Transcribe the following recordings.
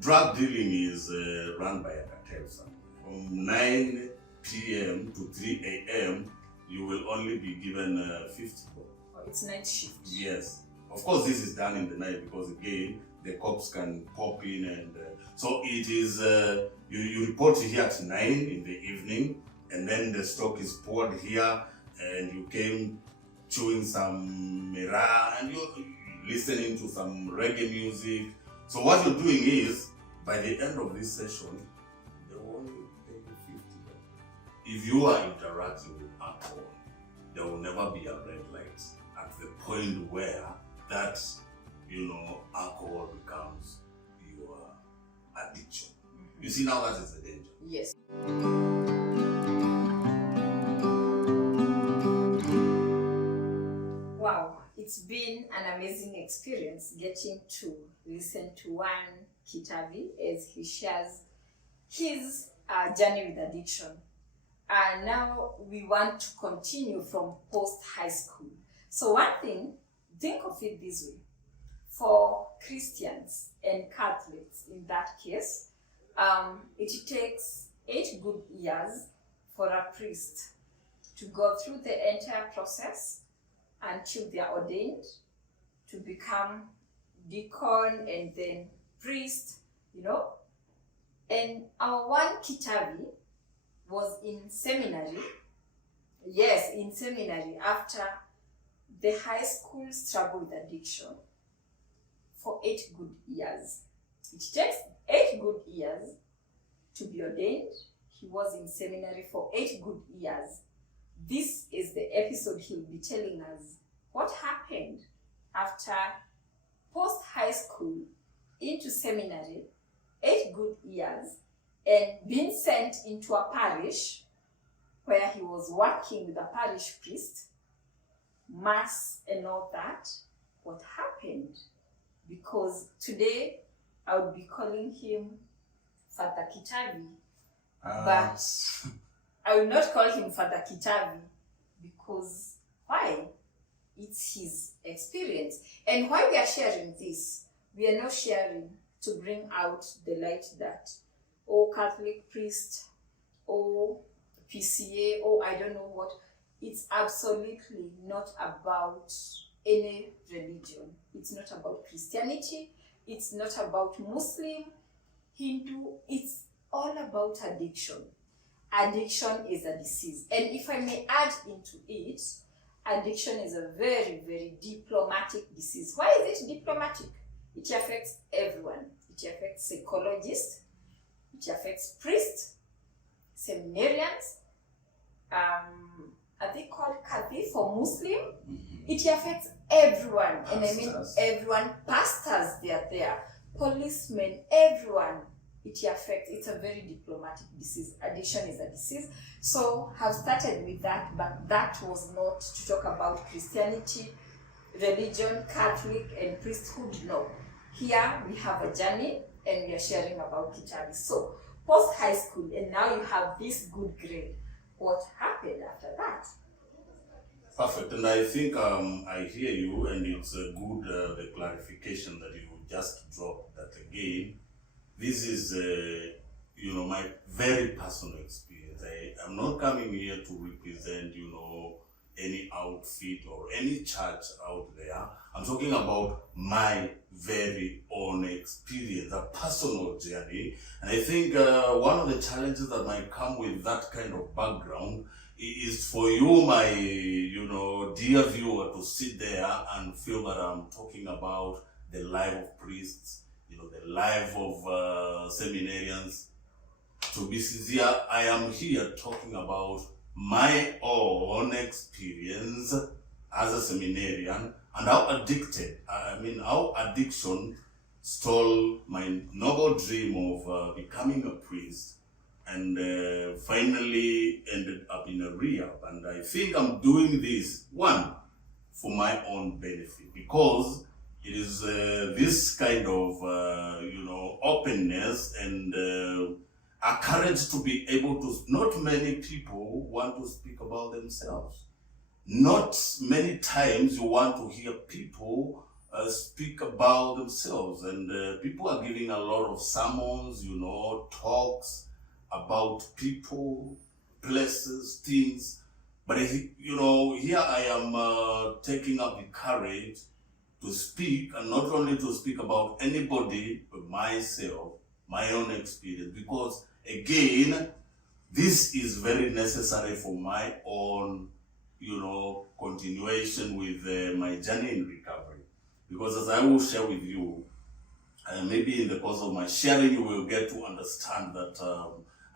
drug dealing is run by a cartel. From 9 p.m. to 3 a.m., you will only be given 50 bob. Oh, it's night shift. Yes. Of course, this is done in the night because, again, the cops can pop in and so it is, you report here at 9 in the evening, and then the stock is poured here, and you came chewing some mirror and you're listening to some reggae music. So what you're doing is, by the end of this session, they will only pay you 50 bob. If you are interacting with alcohol, there will never be a red light at the point where that, alcohol becomes your addiction. You see, now that is the danger. Yes. Wow, it's been an amazing experience getting to listen to one 𝐭𝐡𝐫𝐤 as he shares his journey with addiction. And now we want to continue from post-high school. So one thing, think of it this way. For Christians and Catholics, in that case, it takes 8 good years for a priest to go through the entire process until they are ordained to become deacon and then priest, And our one 𝐭𝐡𝐫𝐤 was in seminary. Yes, in seminary after the high school struggle with addiction for 8 good years. It takes 8 good years to be ordained. He was in seminary for 8 good years. This is the episode he'll be telling us what happened after post-high school into seminary, 8 good years, and being sent into a parish where he was working with a parish priest, mass and all that. What happened? Because today I would be calling him Father 𝐭𝐡𝐫𝐤, but I will not call him Father 𝐭𝐡𝐫𝐤 because why? It's his experience. And why we are sharing this, we are not sharing to bring out the light that, Catholic priest, PCA, I don't know what. It's absolutely not about any religion. It's not about Christianity. It's not about Muslim, Hindu. It's all about addiction. Addiction is a disease. And if I may add into it, addiction is a very, very diplomatic disease. Why is it diplomatic? It affects everyone. It affects psychologists. It affects priests, seminarians, are they called 𝐾𝐝𝐝 for Muslim? It affects everyone, and I mean everyone. Pastors, they are there, policemen, everyone. It affects. It's a very diplomatic disease. Addiction is a disease. So have started with that, but that was not to talk about Christianity, religion, Catholic, and priesthood. No. Here we have a journey, and we are sharing about 𝐭𝐡𝐫𝐤. So post high school, and now you have this good grade. What happened after that? Perfect, and I think I hear you, and it's good the clarification that you just dropped. That again, this is my very personal experience. I am not coming here to represent any outfit or any church out there. I'm talking about my very own experience, a personal journey. And I think one of the challenges that might come with that kind of background is for you, my dear viewer, to sit there and feel that I'm talking about the life of priests, the life of seminarians. To be sincere, I am here talking about my own experience as a seminarian and how addiction stole my noble dream of becoming a priest, and finally ended up in a rehab. And I think I'm doing this, one, for my own benefit, because it is this kind of openness and a courage to be able to, not many people want to speak about themselves. Not many times you want to hear people speak about themselves, and people are giving a lot of sermons, talks about people, places, things. But here I am taking up the courage to speak, and not only to speak about anybody but myself, my own experience, because again, this is very necessary for my own, continuation with my journey in recovery. Because as I will share with you, maybe in the course of my sharing, you will get to understand that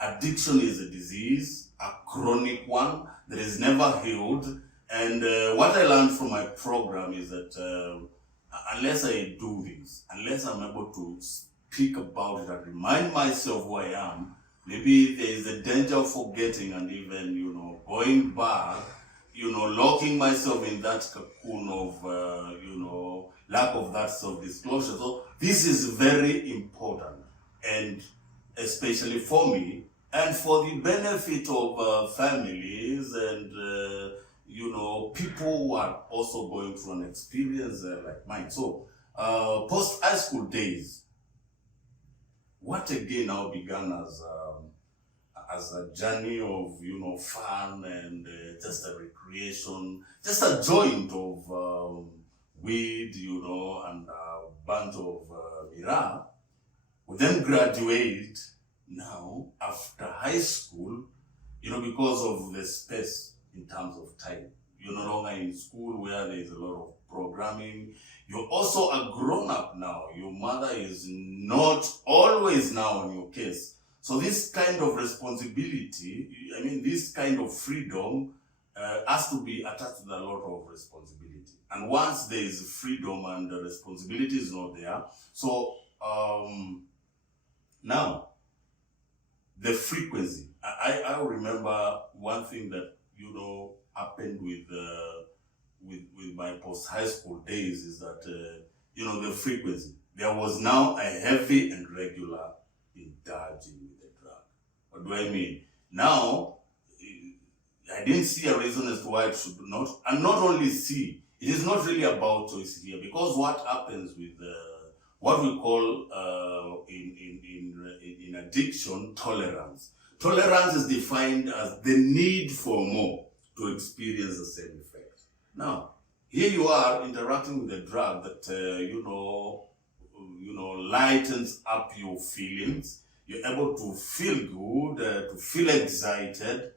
addiction is a disease, a chronic one that is never healed. And what I learned from my program is that unless I do this, unless I'm able to speak about it and remind myself who I am, maybe there is a danger of forgetting and even, going back, locking myself in that cocoon of, lack of that self-disclosure. So this is very important, and especially for me, and for the benefit of families and, people who are also going through an experience like mine. So, post-high school days, what again now began as a journey of, fun and just a recreation, just a joint of weed, and a bunch of miraa, would then graduate now after high school, because of the space in terms of time. You're no longer in school where there is a lot of programming. You're also a grown-up now. Your mother is not always now on your case. So this kind of responsibility, this kind of freedom has to be attached to a lot of responsibility. And once there is freedom and the responsibility is not there, so now, the frequency. I remember one thing that, happened with my post-high school days is that, the frequency. There was now a heavy and regular indulging with the drug. What do I mean? Now, I didn't see a reason as to why it should not, and not only see, it is not really about choice here, because what happens with what we call in addiction, tolerance. Tolerance is defined as the need for more to experience the same effect. Now, here you are interacting with a drug that lightens up your feelings. You're able to feel good, to feel excited,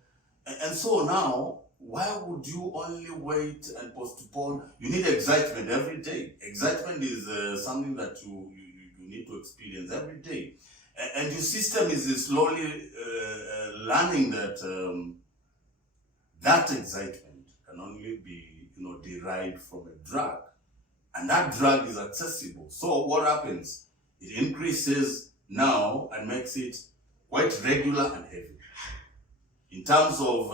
and so now, why would you only wait and postpone? You need excitement every day. Excitement is something that you need to experience every day. And your system is slowly learning that that excitement can only be derived from a drug. And that drug is accessible. So what happens? It increases now and makes it quite regular and heavy. In terms of,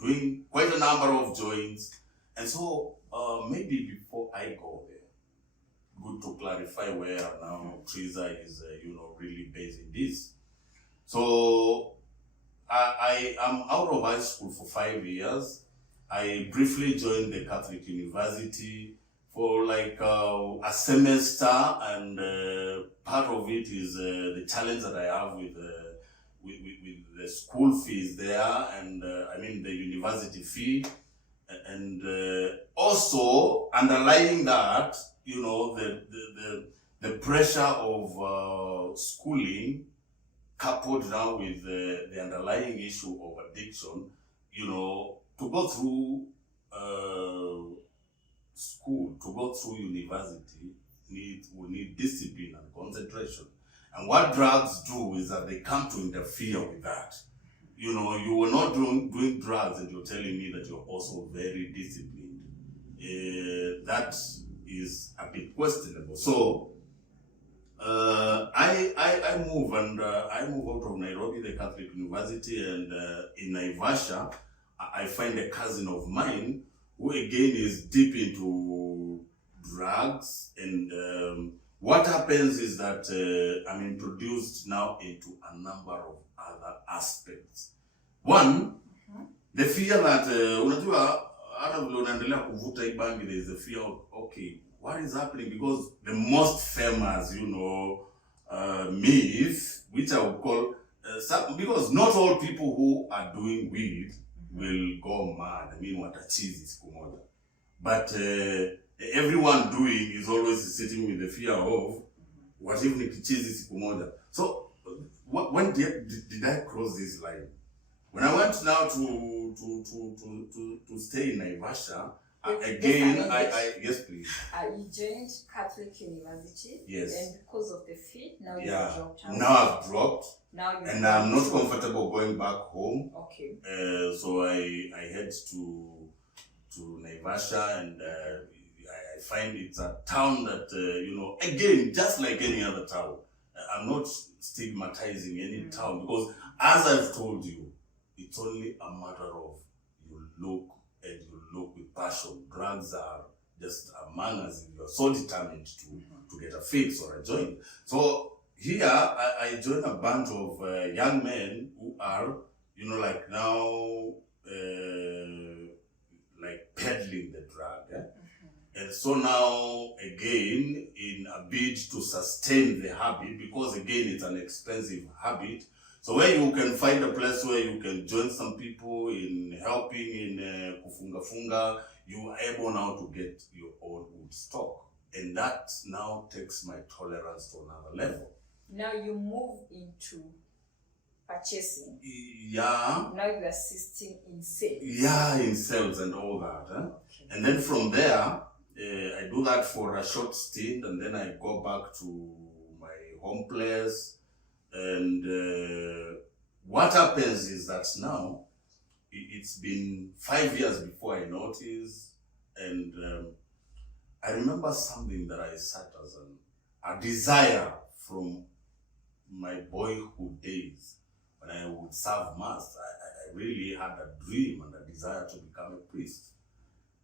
doing quite a number of joints. And so maybe before I go there, good to clarify where now Trizah is, really based in this. So I am out of high school for 5 years. I briefly joined the Catholic University for like a semester, and part of it is the challenge that I have with the school fees there, and the university fee, and also underlying that, the pressure of schooling, coupled now with the underlying issue of addiction, to go through school, to go through university, will need discipline and concentration. And what drugs do is that they come to interfere with that. You were not doing drugs and you're telling me that you're also very disciplined. That is a bit questionable. So I move out of Nairobi, the Catholic University, and in Naivasha, I find a cousin of mine who again is deep into drugs, and what happens is that I'm introduced now into a number of other aspects. One, the fear that unajua hata vile unaendelea kuvuta hii bangi, there is the fear of, okay, what is happening? Because the most famous, myth, which I would call, because not all people who are doing weed will go mad. I mean, what a cheese is kumoja. But everyone doing is always sitting with the fear of, what even if cheese is kumoja. So, when did I cross this line? When I went now to stay in Naivasha, again, yes, please. You joined Catholic University. Yes. And because of the fee, now you've dropped out. Now I've dropped. And I'm not comfortable going back home. Okay. So I head to Naivasha, and I find it's a town that, again, just like any other town. I'm not stigmatizing any town, because as I've told you, it's only a matter of you look with passion. Drugs are just among us if you're so determined to get a fix or a joint. So here I join a bunch of young men who are, like now, like peddling the drug. And so now, again, in a bid to sustain the habit, because again, it's an expensive habit. So where you can find a place where you can join some people in helping in kufunga, you are able now to get your own wood stock. And that now takes my tolerance to another level. Now you move into purchasing. Yeah. Now you're assisting in sales. Yeah, in sales and all that. Okay. And then from there, I do that for a short stint, and then I go back to my home place. And what happens is that now, it's been 5 years before I noticed, and I remember something that I sat as a desire from my boyhood days when I would serve mass. I really had a dream and a desire to become a priest.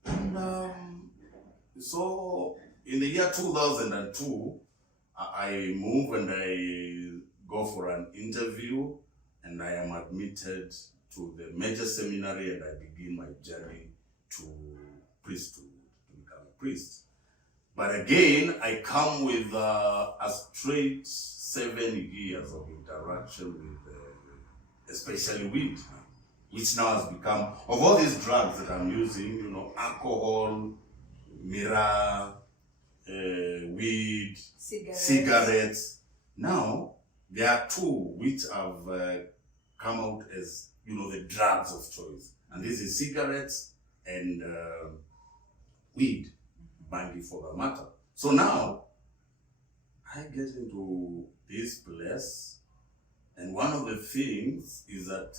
And so in the year 2002, I move and I go for an interview, and I am admitted to the major seminary, and I begin my journey to priesthood, to become a priest. But again, I come with a straight 7 years of interaction with especially weed, which now has become, of all these drugs that I'm using, alcohol, mirror, weed, cigarettes. Now, there are two which have come out as, the drugs of choice. And this is cigarettes and weed, bhang for the matter. So now, I get into this place, and one of the things is that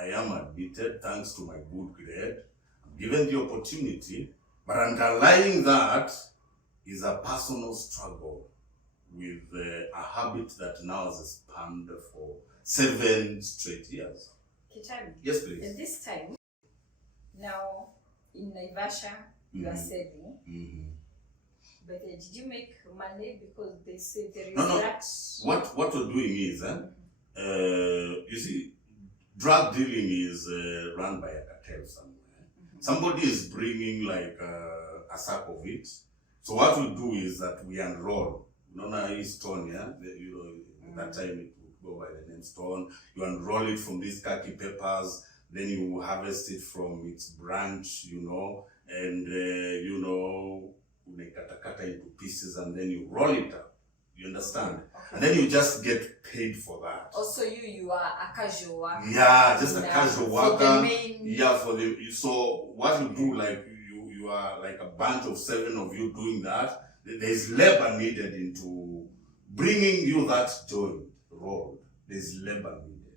I am admitted thanks to my good grade. I'm given the opportunity, but underlying that is a personal struggle with a habit that now has spanned for 7 straight years. 𝐭𝐝𝐵. Yes, please. And this time, now in Naivasha, you are selling. But did you make money? Because they say there is that. What we're doing is, you see, drug dealing is run by a cartel somewhere. Somebody is bringing like a sack of it. So what we do is that we unroll. Stone, that time it would go by the name stone. You unroll it from these khaki peppers, then you harvest it from its branch, and cut into pieces, and then you roll it up. You understand? Okay. And then you just get paid for that. Also, you are a casual worker. Yeah, just a casual worker. For the main... Yeah, so what you do, like you are like a bunch of 7 of you doing that. There's labor needed into bringing you that joint rolled. There's labor needed.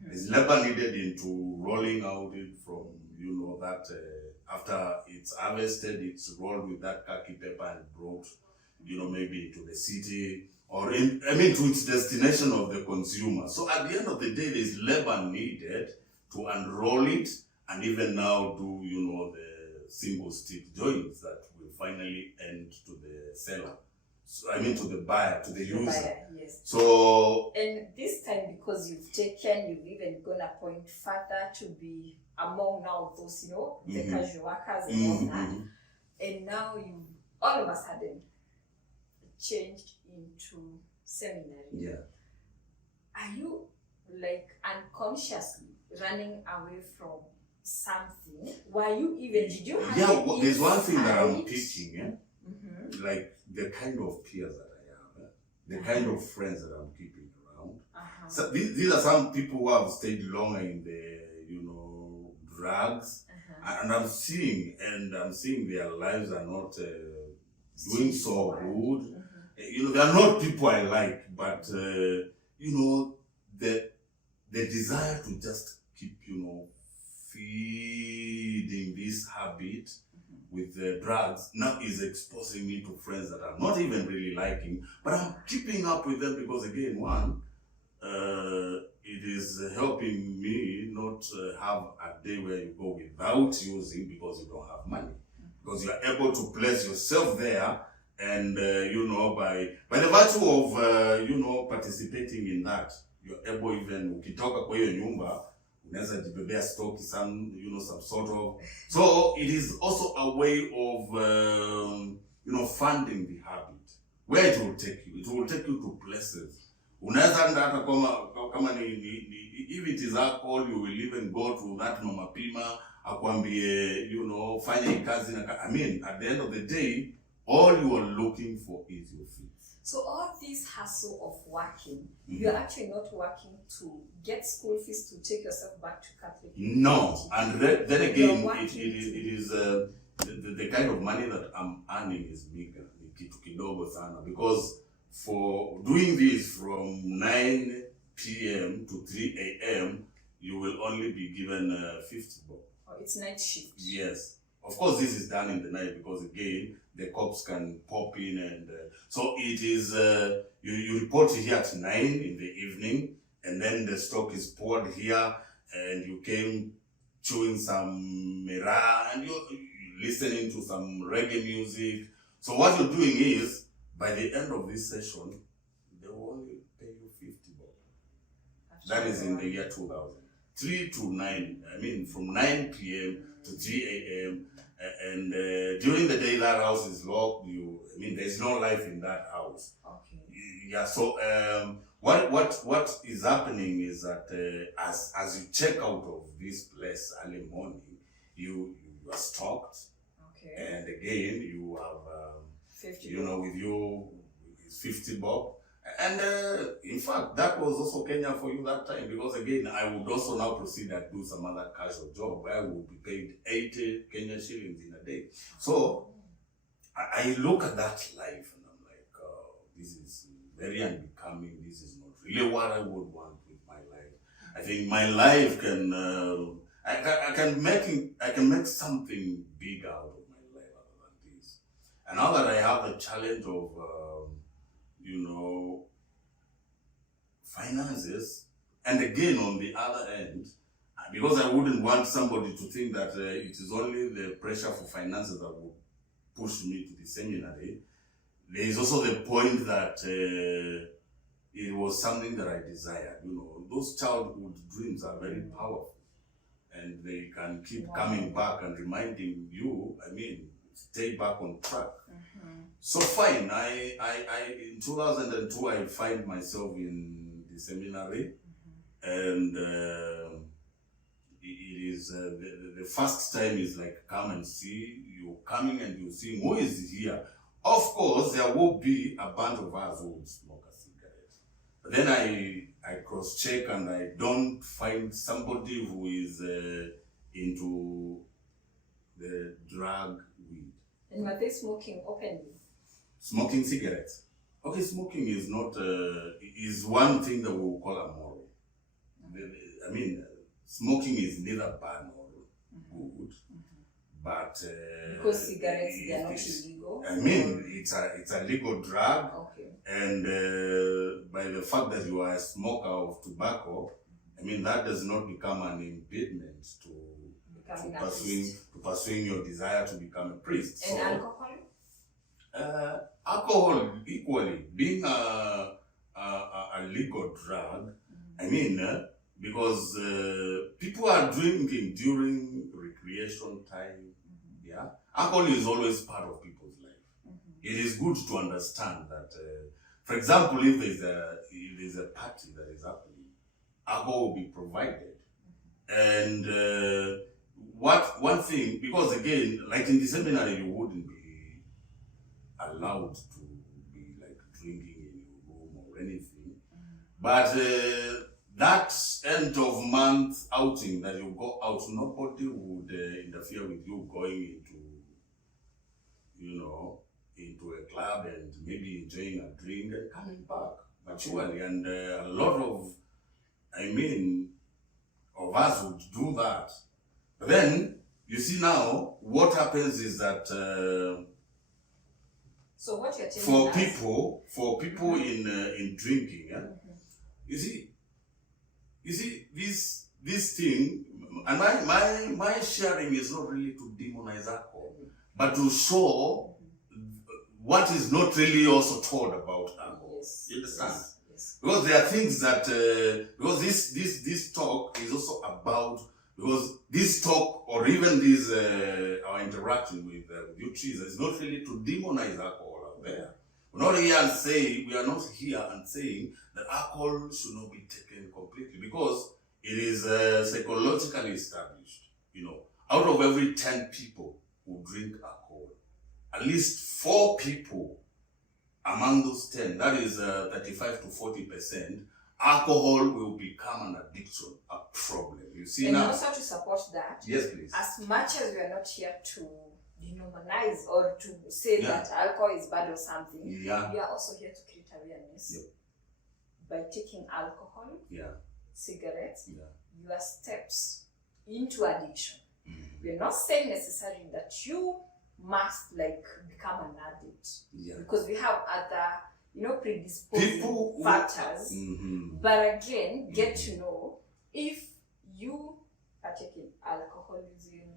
There's labor needed into rolling out it from, that after it's harvested, it's rolled with that khaki pepper and brought, maybe into the city or to its destination of the consumer. So at the end of the day, there's labor needed to unroll it and even now do, the single stick joints that will finally end to the seller. So, to the buyer, to the user. Buyer, yes. So... And this time, because you've even gone a point further to be among now those, the casual workers and all that. And now all of a sudden changed into seminary. Yeah. Are you like unconsciously running away from something? Were you even, did you have well, there's one thing that I'm insight? picking, like the kind of peers that I have, the kind of friends that I'm keeping around. So these are some people who have stayed longer in the, drugs, and I'm seeing their lives are not doing so good. They are not people I like, but the desire to just keep, feeding this habit with the drugs now is exposing me to friends that I'm not even really liking, but I'm keeping up with them because, again, one, it is helping me not have a day where you go without using because you don't have money, because you are able to place yourself there, and by the virtue of participating in that, you're able, even ukitoka kwa hiyo nyumba unaweza jibebea stock some sort of, so it is also a way of funding the habit, where it will take you. It will take you to places. Unaweza hata kama ni if it is alcohol, you will even go to that mama pima akwambie fanya hii kazi na, I mean, at the end of the day, all you are looking for is your feet. So all this hustle of working, you're actually not working to get school fees to take yourself back to Catholic University. No, and then again, it is the kind of money that I'm earning is bigger, kitu kidogo sana, because for doing this from 9 p.m. to 3 a.m., you will only be given 50 bob. Oh, it's night shift. Yes. Of course, this is done in the night because, again, the cops can pop in, and so it is, you report here at 9 in the evening, and then the stock is poured here, and you came chewing some mera, and you're listening to some reggae music. So what you're doing is, by the end of this session, they will only pay you 50 bob. That is in the year 2000. 3 to 9, I mean, from 9 p.m. to 3 a.m. And during the day, that house is locked. There's no life in that house. Okay. Yeah. So what is happening is that as you check out of this place early morning, you are stocked. Okay. And again, you have 50 with you 50 bob. And in fact, that was also Kenya for you that time, because again, I would also now proceed and do some other casual job where I would be paid 80 Kenya shillings in a day. So I look at that life and I'm like, this is very unbecoming. This is not really what I would want with my life. I think my life can, I can make something big out of my life other than this. And now that I have the challenge of finances, and again on the other end, because I wouldn't want somebody to think that it is only the pressure for finances that would push me to the seminary, there is also the point that it was something that I desired. Those childhood dreams are very powerful, and they can keep coming back and reminding you, stay back on track. So fine, I in 2002 I find myself in the seminary, and it is the first time is like, come and see. You're coming and you see who is here. Of course, there will be a bunch of us who would smoke a cigarette. But then I cross-check and I don't find somebody who is into the drug weed. And were they smoking openly? Smoking cigarettes. Okay, smoking is not, is one thing that we will call immoral. Smoking is neither bad nor good, but because cigarettes, they are not illegal. It's a legal drug, okay. And by the fact that you are a smoker of tobacco, that does not become an impediment to pursuing your desire to become a priest. And alcohol? Alcohol equally, being a legal drug, because people are drinking during recreation time. Yeah, alcohol is always part of people's life. it is good to understand that, for example, if there's a party that is happening, alcohol will be provided. And one thing, because again, like in the seminary, you wouldn't be allowed to be like drinking in your room or anything. But that end of month outing that you go out, nobody would interfere with you going into a club and maybe enjoying a drink and coming back. But surely, and a lot of us would do that. But then, you see now, what happens is that so what you're for people in drinking, you see this thing, and my sharing is not really to demonize alcohol, but to show what is not really also told about alcohol. Yes. You understand? Yes. Because there are things that because this talk is also about, because this talk or even this our interaction with you Trizah is not really to demonize alcohol out there. We are not here and saying that alcohol should not be taken completely, because it is psychologically established. Out of every 10 people who drink alcohol, at least 4 people among those 10, that is 35 to 40%, alcohol will become an addiction, a problem. You see, and now. Also to support that, Yes, please. as much as we are not here to demonize or to say that alcohol is bad or something, we are also here to create awareness by taking alcohol, cigarettes, your steps into addiction. We are not saying necessarily that you must become an addict, because we have other predisposing factors. But again, get to know if you are taking alcoholism,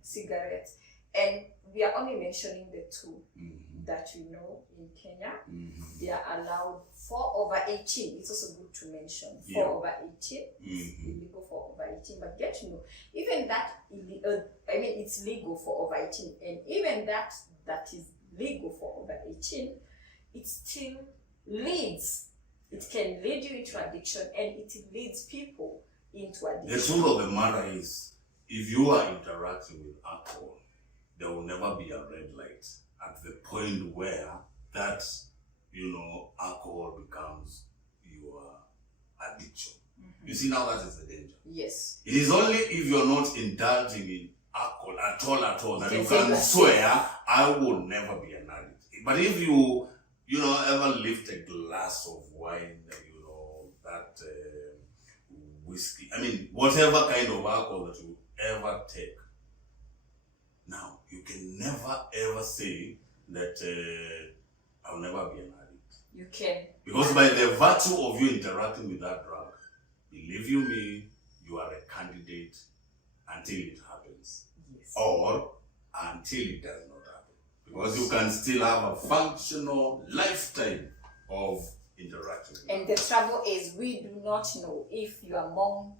cigarettes, and we are only mentioning the 2 that we know in Kenya. They are allowed for over 18. It's also good to mention for over 18. It's illegal for over 18, but get to know even that it's legal for over 18, and even that is legal for over 18, it still leads. It can lead you into addiction, and it leads people into addiction. The truth of the matter is, if you are interacting with alcohol, there will never be a red light at the point where that alcohol becomes your addiction. You see, now that is the danger. Yes. It is only if you're not indulging in alcohol at all that you can swear, I will never be an addict. But if you ever lift a glass of wine, that whiskey, whatever kind of alcohol that you ever take, now you can never ever say that I'll never be an addict. You can. Because by the virtue of you interacting with that drug, believe you me, you are a candidate until it happens. Yes. Or until it does not happen. Because you can still have a functional lifetime of interaction. And the trouble is, we do not know if you are among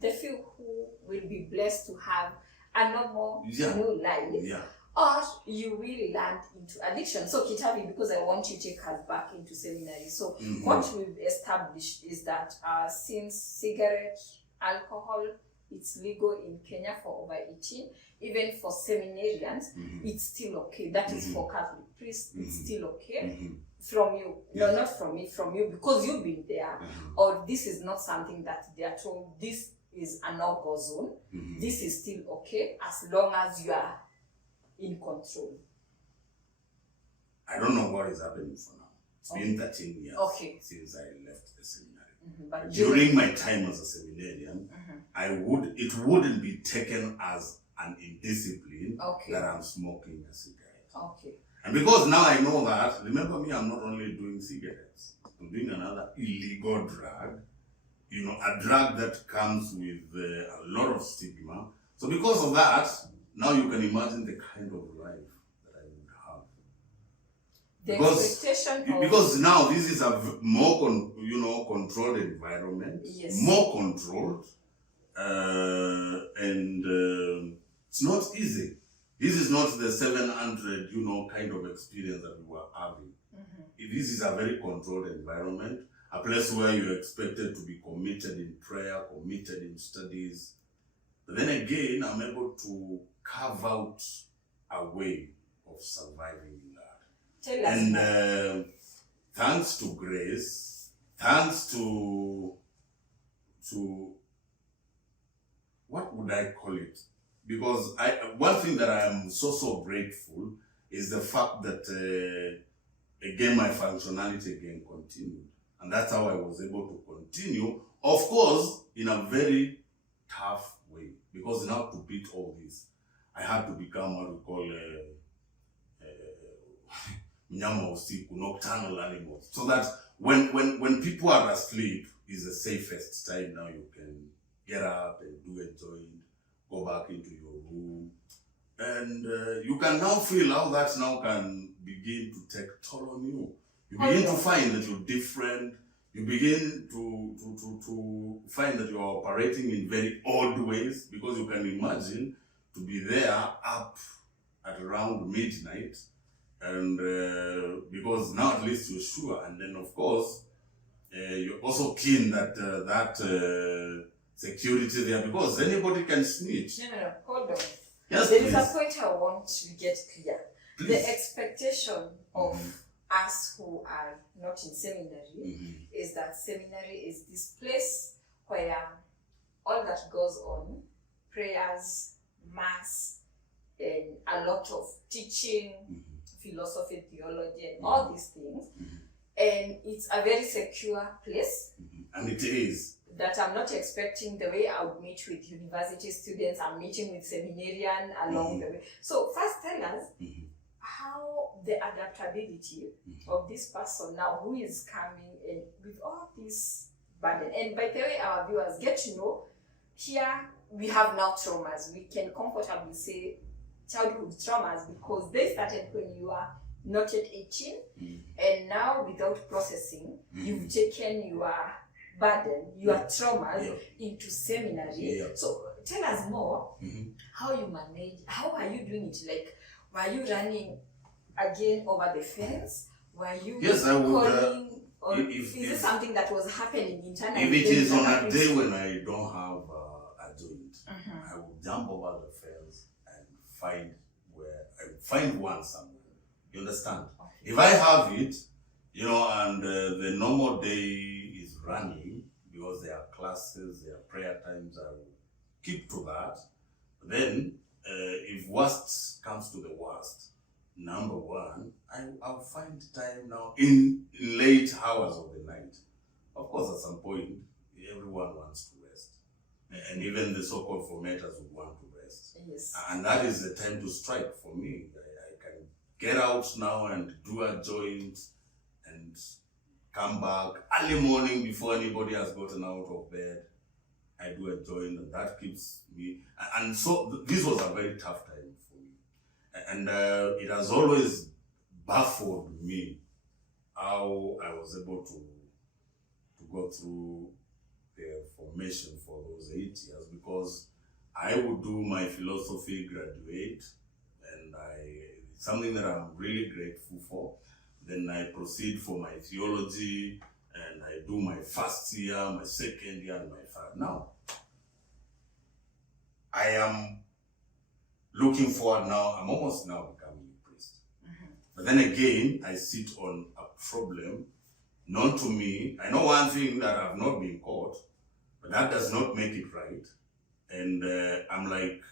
the few who will be blessed to have a normal new life, or you really land into addiction. So Kitavi, because I want you to take us back into seminary. So what we've established is that since cigarette, alcohol, it's legal in Kenya for over 18, even for seminarians, it's still okay. That is for Catholic priests, it's still okay. From you, no, not from me, from you, because you've been there, or this is not something that they are told, this is a no-go zone. This is still okay as long as you are in control. I don't know what is happening for now. It's been 13 years since I left the seminary. But during my time as a seminarian, it wouldn't be taken as an indiscipline that I'm smoking a cigarette. And because now I know that, remember me, I'm not only doing cigarettes, I'm doing another illegal drug, a drug that comes with a lot of stigma. So because of that, now you can imagine the kind of life that I would have. Because now this is a more controlled environment, more controlled, and it's not easy. this is not the 700, kind of experience that we were having. This is a very controlled environment, a place where you're expected to be committed in prayer, committed in studies. But then again, I'm able to carve out a way of surviving in that. Tell us And thanks to grace, thanks to what would I call it? Because one thing that I am so grateful is the fact that again my functionality again continued, and that's how I was able to continue. Of course, in a very tough way, because now to beat all this, I had to become what we call mnyama usiku, nocturnal animals, so that when people are asleep is the safest time. Now you can get up and do a joint, go back into your room, and you can now feel how that now can begin to take toll on you. You begin to find that you're different. You begin to find that you're operating in very odd ways, because you can imagine to be there up at around midnight, and because now at least you're sure, and then of course you're also keen that security there, because anybody can snitch. No, hold on. Yes, there please. is a point I want to get clear. Please. The expectation of us who are not in seminary is that seminary is this place where all that goes on, prayers, mass, and a lot of teaching, philosophy, theology, and all these things. And it's a very secure place. And it is. That I'm not expecting the way I would meet with university students. I'm meeting with seminarian along the way. So first tell us how the adaptability of this person now who is coming in with all this burden. And by the way, our viewers get to know, here we have now traumas. We can comfortably say childhood traumas, because they started when you are not yet 18, and now without processing, you've taken your burden, your traumas into seminary. So tell us more how you manage, how are you doing it? Like, were you running again over the fence? Were you calling? Or is it something that was happening internally? If it is on a day when I don't have a joint, I will jump over the fence and find one somewhere. You understand? Okay. If I have it, and the normal day is running, because there are classes, there are prayer times, I will keep to that. Then, if worst comes to the worst, number one, I'll find time now in late hours of the night. Of course, at some point, everyone wants to rest. And even the so-called formaters would want to rest. Yes. And that is the time to strike for me. I can get out now and do a joint and come back early morning before anybody has gotten out of bed. I do a joint, and that keeps me. And so this was a very tough time for me. And it has always baffled me how I was able to go through the formation for those 8 years, because I would do my philosophy graduate, and it's something that I'm really grateful for. Then I proceed for my theology, and I do my first year, my second year, and my third. Now, I am looking forward now, I'm almost now becoming a priest. But then again, I sit on a problem known to me. I know one thing, that I've not been caught, but that does not make it right. And I'm like,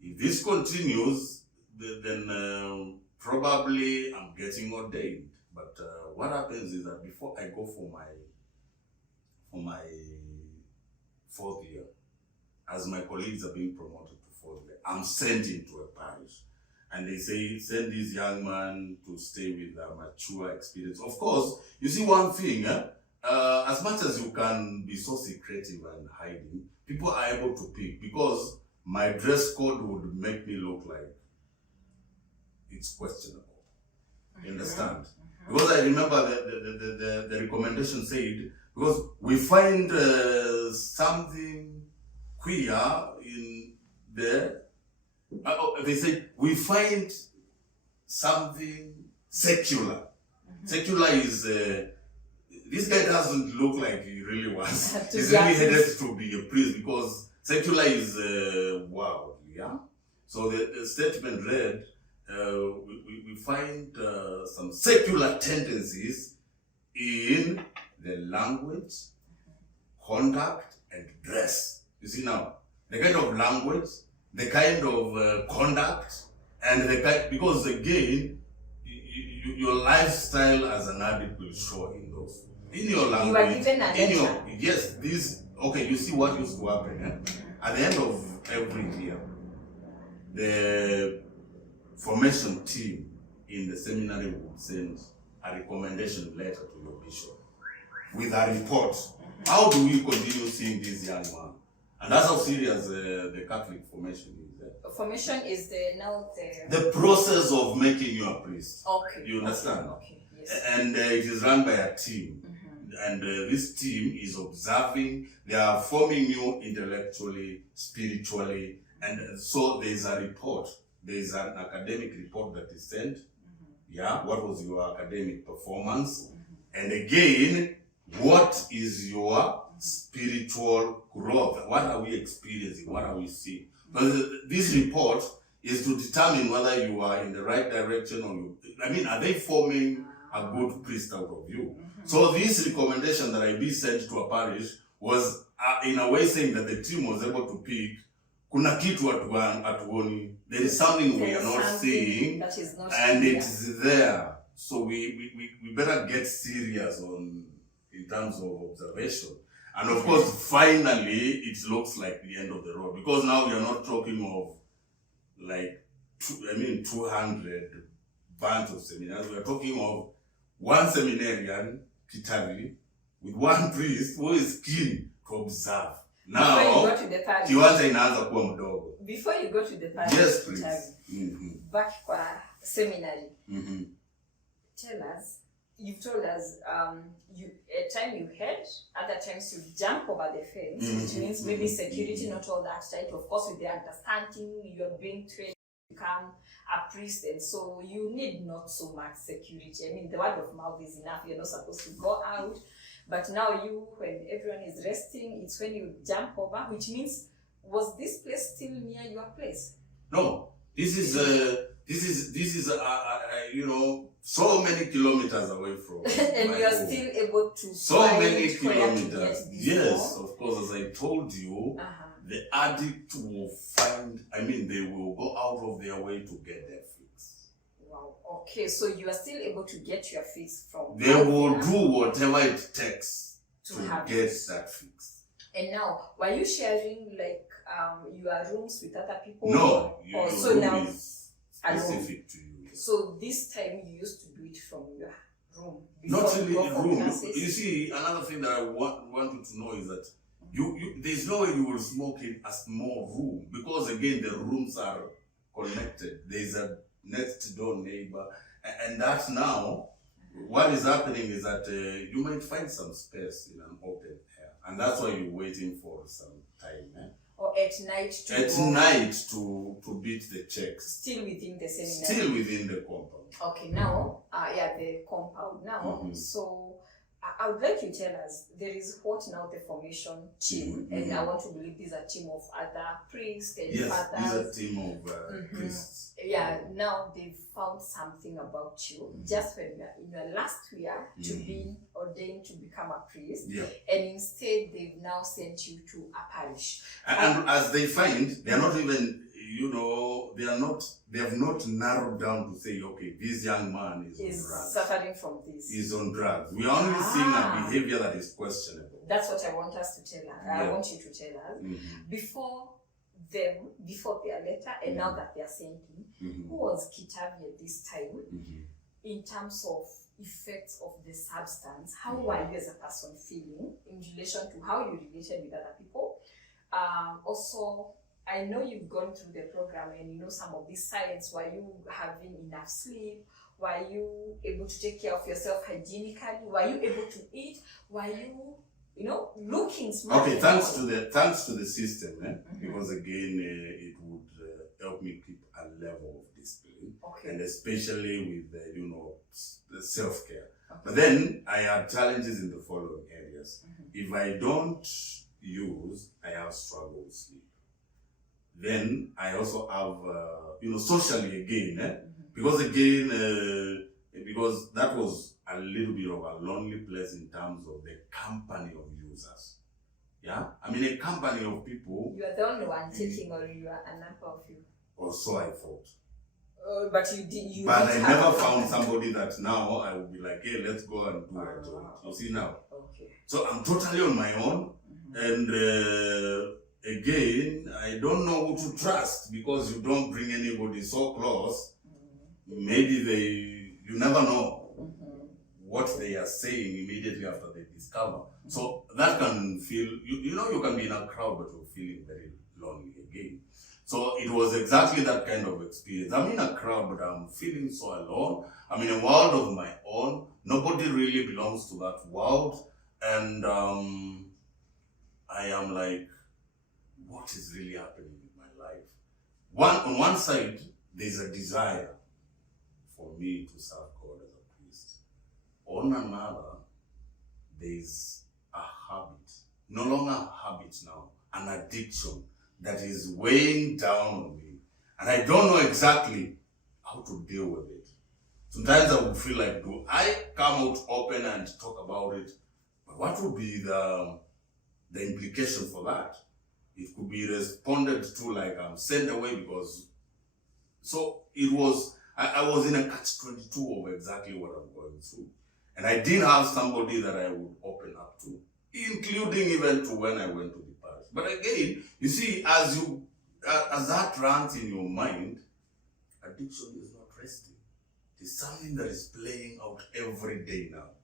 if this continues, then probably I'm getting ordained. But what happens is that before I go for my 4th year, as my colleagues are being promoted to 4th year, I'm sent into a parish. And they say, send this young man to stay with a mature experience. Of course, you see one thing, as much as you can be so secretive and hiding, people are able to pick, because my dress code would make me look like it's questionable. You understand? Because I remember the recommendation said, because we find something queer in the they say, we find something secular. Secular is, this guy doesn't look like he really was. He's really headed to be a priest because secular is wow, yeah? So the statement read, we find some secular tendencies in the language, conduct, and dress. You see now, the kind of language, the kind of conduct, and the kind, because again, your lifestyle as an addict will show in those. In your language, you are given an in your, yes, this, okay, you see what used to happen, eh? At the end of every year, the formation team in the seminary would send a recommendation letter to your bishop with a report. How do we continue seeing this young man? And that's how serious the Catholic formation is. Formation is the process of making you a priest. Okay. You understand? Okay. Yes. And it is run by a team. And this team is observing, they are forming you intellectually, spiritually, and so there is a report. There is an academic report that is sent. Yeah, what was your academic performance? And again, what is your spiritual growth? What are we experiencing? What are we seeing? But this report is to determine whether you are in the right direction or you, I mean, are they forming a good priest out of you? So this recommendation that IB sent to a parish was in a way saying that the team was able to pick, kuna kitu hatuoni, there is something we are not seeing, and it is there. So we better get serious in terms of observation. And of course, finally, it looks like the end of the road, because now we are not talking of like, 200 bands of seminaries. We are talking of one seminarian, Kitari, with one priest who is keen to observe. Now, kiwanja inaanza kuwa mdogo. Before you go to the parish, yes, please. Back kwa seminary. Tell us, you've told us, at time you head, other times you jump over the fence, which means maybe security not all that tight. Of course, with the understanding you're being trained to become a priest, and so you need not so much security. I mean, the word of mouth is enough. You're not supposed to go out. But now you, when everyone is resting, it's when you jump over, which means, was this place still near your place? No, this is so many kilometers away from. And you are still able to. So many kilometers. Yes, of course. As I told you, the addict will find. I mean, they will go out of their way to get their fix. Wow. Okay, so you are still able to get your fix from. They will do whatever it takes to get that fix. And now, were you sharing like your rooms with other people? No, your so room now is specific to you. So this time you used to do it from your room. Not really a room. You see, another thing that I want you to know is that there's no way you will smoke in a small room, because again the rooms are connected. There's a next door neighbor, and that now what is happening is that you might find some space in an open air, and that's why you're waiting for some time. Or at night to beat the checks. Still within the seminary. Still within the compound. Okay, now, the compound now. So I would like you to tell us, there is what now the formation team, and I want to believe this is a team of other priests and fathers. Yes, this is a team of priests. Yeah, now they've found something about you, just when you're in your last year to being ordained to become a priest, and instead they've now sent you to a parish. And as they find, they are not even, they have not narrowed down to say, okay, this young man is on drugs. Suffering from this. He's on drugs. We are only seeing a behavior that is questionable. That's what I want us to tell us. I want you to tell us. Before their letter, and now that they are sending, who was 𝐭𝐡𝐫𝐤 at this time in terms of effects of the substance? How were you as a person feeling in relation to how you related with other people? Also, I know you've gone through the program and you know some of these signs. Were you having enough sleep? Were you able to take care of yourself hygienically? Were you able to eat? Were you looking smart? Okay, thanks to the system, because again, it would helped me keep a level of discipline, Okay. and especially with the self-care. Okay. But then I had challenges in the following areas. Mhm. If I don't use, I have struggle with sleep. Then I also have, socially again, because because that was a little bit of a lonely place in terms of the company of users. Yeah, I mean a company of people. You are the only one taking, or you are a number of you. Or so I thought. But you did. But I never found somebody that now I would be like, hey, let's go and do a joint. You see now. Okay. So I'm totally on my own, and again, I don't know who to trust because you don't bring anybody so close. Maybe you never know what they are saying immediately after they discover. So that can feel, you can be in a crowd, but you're feeling very lonely again. So it was exactly that kind of experience. I'm in a crowd, but I'm feeling so alone. I'm in a world of my own. Nobody really belongs to that world. And I am like, what is really happening in my life? On one side, there's a desire for me to serve God as a priest. On another, there's a habit, no longer a habit now, an addiction that is weighing down on me. And I don't know exactly how to deal with it. Sometimes I would feel like, do I come out open and talk about it? But what would be the implication for that? It could be responded to like I'm sent away because... So it was, I was in a catch-22 of exactly what I'm going through. And I didn't have somebody that I would open up to, including even to when I went to the parish. But again, you see, as that runs in your mind, addiction is not resting. It's something that is playing out every day now.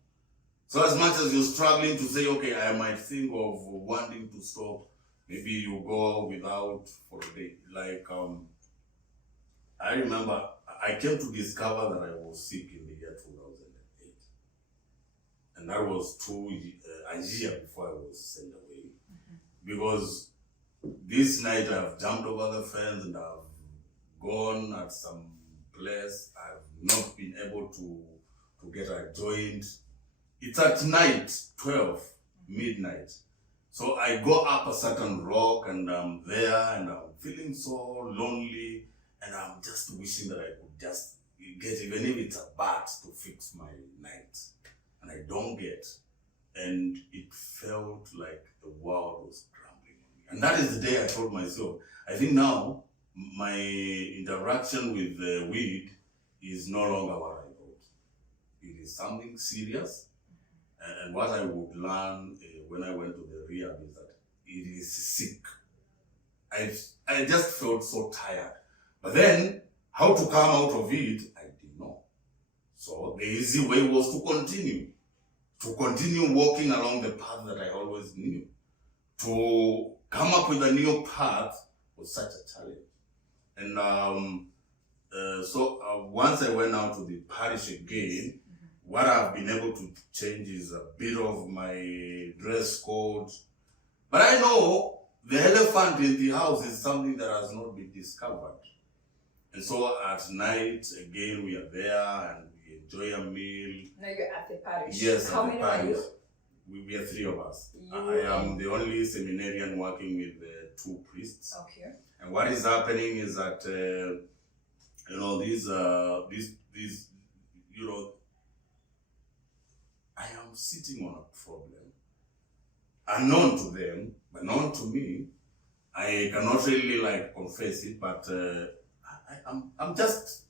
So as much as you're struggling to say, okay, I might think of wanting to stop, maybe you go without for a day. Like, I remember I came to discover that I was sick in the year 2008. And that was a year before I was sent away. Because this night I've jumped over the fence and I've gone at some place. I've not been able to get a joint. It's at night, 12, midnight. So I go up a certain rock and I'm there and I'm feeling so lonely and I'm just wishing that I could just get, even if it's a bat, to fix my night. And I don't get. And it felt like the world was crumbling on me. And that is the day I told myself, I think now my interaction with the weed is no longer what I thought. It is something serious. And what I would learn when I went to the rehab is that it is sick. I just felt so tired. But then, how to come out of it, I didn't know. So the easy way was to continue walking along the path that I always knew. To come up with a new path was such a challenge. And so once I went out to the parish again, what I've been able to change is a bit of my dress code. But I know the elephant in the house is something that has not been discovered. And so at night, again, we are there and we enjoy a meal. Now you're at the parish. Yes, How at many the parish. are you? We are three of us. I am the only seminarian working with two priests. Okay. And what is happening is that, I am sitting on a problem, unknown to them, but known to me. I cannot really confess it, but I'm just,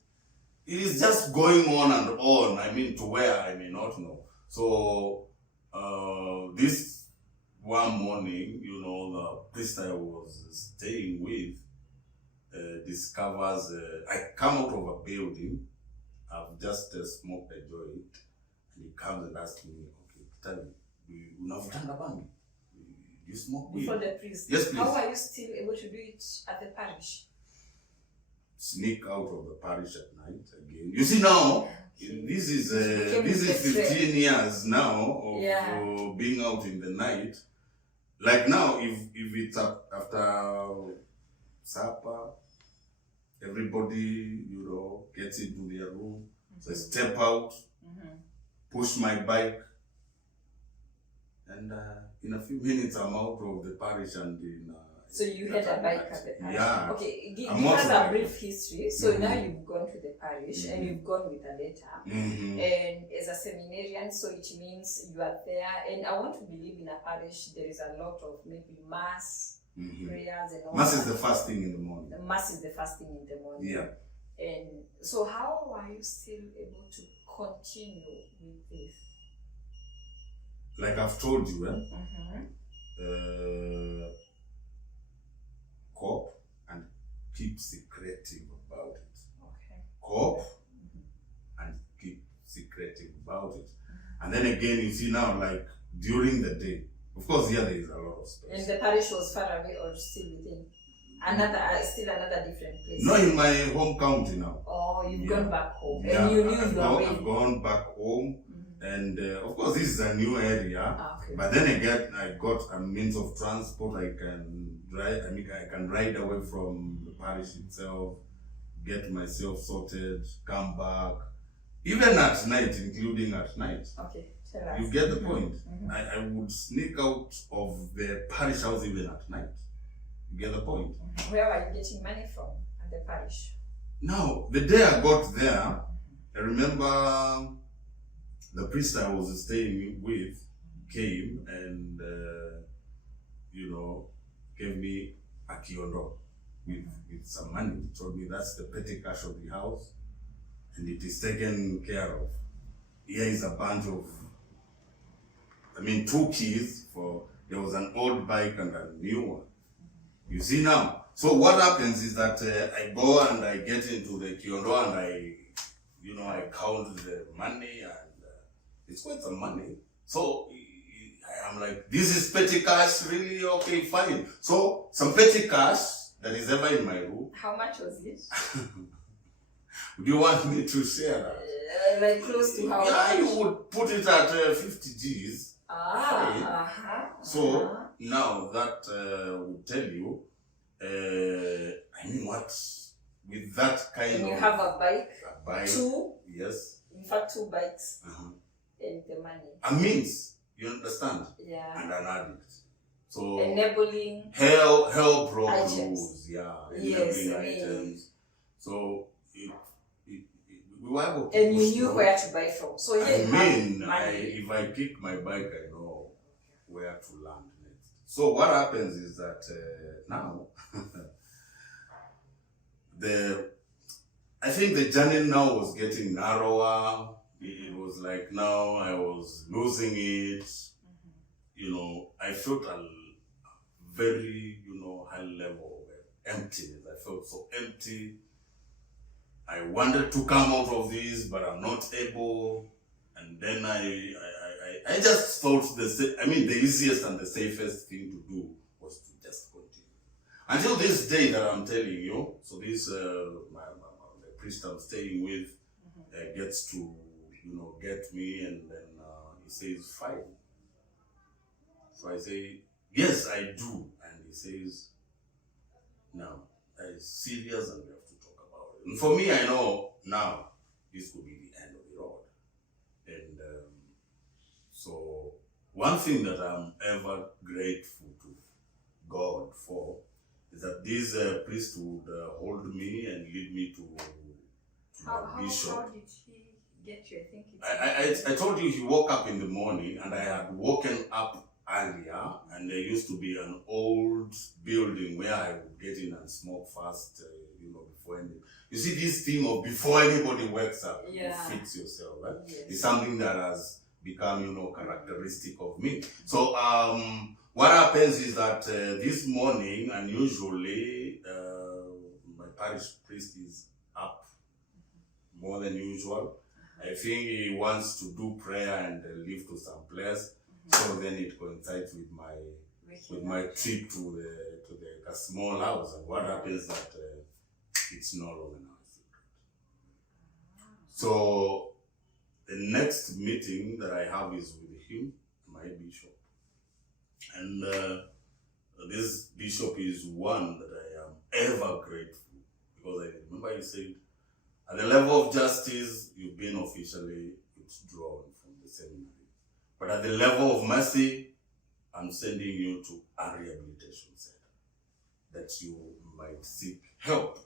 it is just going on and on. I mean, to where I may not know. So this one morning, the priest I was staying with discovers, I come out of a building, I've just smoked a joint, and he comes and asks me, okay, tell me, unavutanga bangi? Do you smoke weed? Before the priest. Yes, please. How are you still able to do it at the parish? Sneak out of the parish at night again. You see now, this is 15 years now of being out in the night. Like now, if it's after supper, everybody, gets into their room. So I step out, push my bike, and in a few minutes I'm out of the parish and in. So you had a bike at the parish? Yeah. Okay, give us a brief history. So now you've gone to the parish and you've gone with a letter. And as a seminarian, so it means you are there. And I want to believe in a parish there is a lot of maybe mass, prayers and all Mass is the first thing in the morning. The mass is the first thing in the morning. Yeah. And so how are you still able to continue with this? Like I've told you, cope and keep secretive about it. Okay. Cope and keep secretive about it. And then again, you see now, like during the day, of course, here there is a lot of space. And the parish was far away or still within? Still another different place? No, in my home county now. Oh, you've gone back home. Yeah, and you knew your way. I've gone back home. And of course, this is a new area. Okay. But then again, I got a means of transport. I can drive. I can ride away from the parish itself, get myself sorted, come back, even at night, including at night. Okay, tell us. You get the point. I would sneak out of the parish house even at night. You get the point. Where were you getting money from at the parish? Now, the day I got there, I remember the priest I was staying with came and, gave me a 𝐭𝐡𝐚𝐭 with some money. He told me that's the petty cash of the house and it is taken care of. Here is a bunch of, 2 keys for, there was an old bike and a new one. You see now. So what happens is that I go and I get into the 𝐭𝐡𝐚𝐭 and I count the money and it's quite some money. So I'm like, this is petty cash, really? Okay, fine. So some petty cash that is ever in my room. How much was it? Do you want me to share that? Like close to how much? Yeah, you would put it at 50 Gs. So now that would tell you, what? With that kind and of... you have a bike? A bike. 2? Yes. In fact, 2 bikes. And the money. A means, you understand? Yeah. And an addict. So enabling help broke items. rules, yeah. Yes, Enabling items. So we were able to. And you knew where to buy from. So yeah, if I pick my bike, I know where to land next. So what happens is that now I think the journey now was getting narrower. It was like now I was losing it. I felt a very, high level of emptiness. I felt so empty. I wanted to come out of this, but I'm not able. And then I just thought the easiest and the safest thing to do was to just continue. Until this day that I'm telling you, so this, the priest I'm staying with gets to, get me, and then he says, fine. So I say, yes, I do. And he says, no, that is serious and we have to talk about it. And for me, I know now this could be the end of the road. And so one thing that I'm ever grateful to God for is that this priest would hold me and lead me to my bishop. How did he get you? I think I told you he woke up in the morning, and I had woken up earlier, and there used to be an old building where I would get in and smoke fast, before any. You see, this thing of before anybody wakes up, you fix yourself, right? Yes. It's something that has become, characteristic of me. So what happens is that this morning, unusually, my parish priest is up more than usual. I think he wants to do prayer and leave to some place. So then it coincides with my trip to the small house. And what happens that it's no longer now a secret. So the next meeting that I have is with him, my bishop. And this bishop is one that I am ever grateful, because I remember you said at the level of justice, you've been officially withdrawn from the seminary. But at the level of mercy, I'm sending you to a rehabilitation center that you might seek help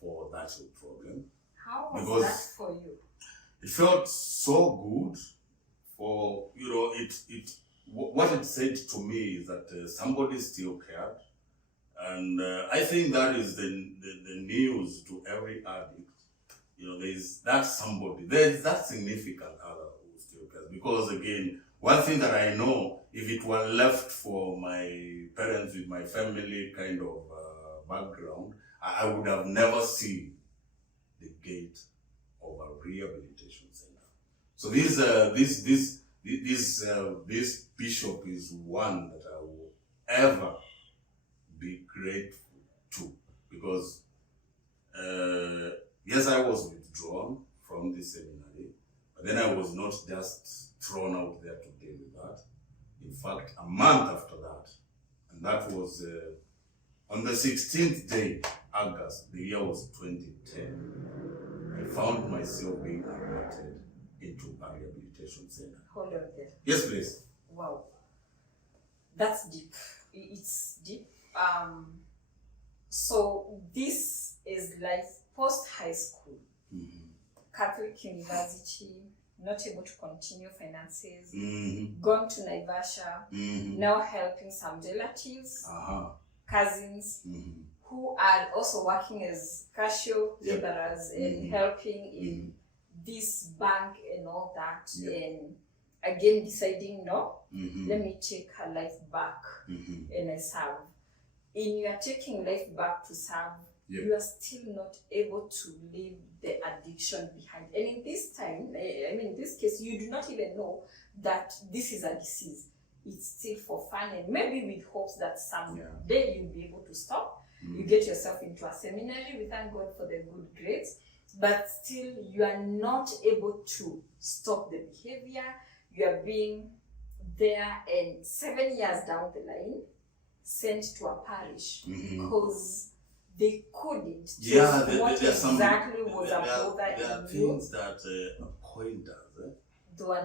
for that your problem. How was that for you? It felt so good for, what it said to me is that somebody still cared. And I think that is the news to every addict. There's that somebody, there's that significant other who still cares. Because again, one thing that I know, if it were left for my parents with my family kind of background, I would have never seen the gate of a rehabilitation center. So this bishop is one that I will ever be grateful to, because yes, I was withdrawn from the seminary, but then I was not just thrown out there to deal with that. In fact, a month after that, and that was on the 16th day, August, the year was 2010, I found myself being admitted into a rehabilitation center. Hold on there. Yes, please. Wow. That's deep. It's deep. So this is life post-high school. Catholic University, not able to continue finances, gone to Naivasha, now helping some relatives, cousins, who are also working as casual laborers and helping in this bank and all that, and again deciding, no, let me take her life back and I serve. In your taking life back to serve, you are still not able to leave the addiction behind. And in this time, in this case, you do not even know that this is a disease. It's still for fun and maybe with hopes that someday you'll be able to stop. You get yourself into a seminary, we thank God for the good grades, but still you are not able to stop the behavior. You are being there, and 7 years down the line, sent to a parish because they couldn't tell what exactly was a bother. There are things that pointers.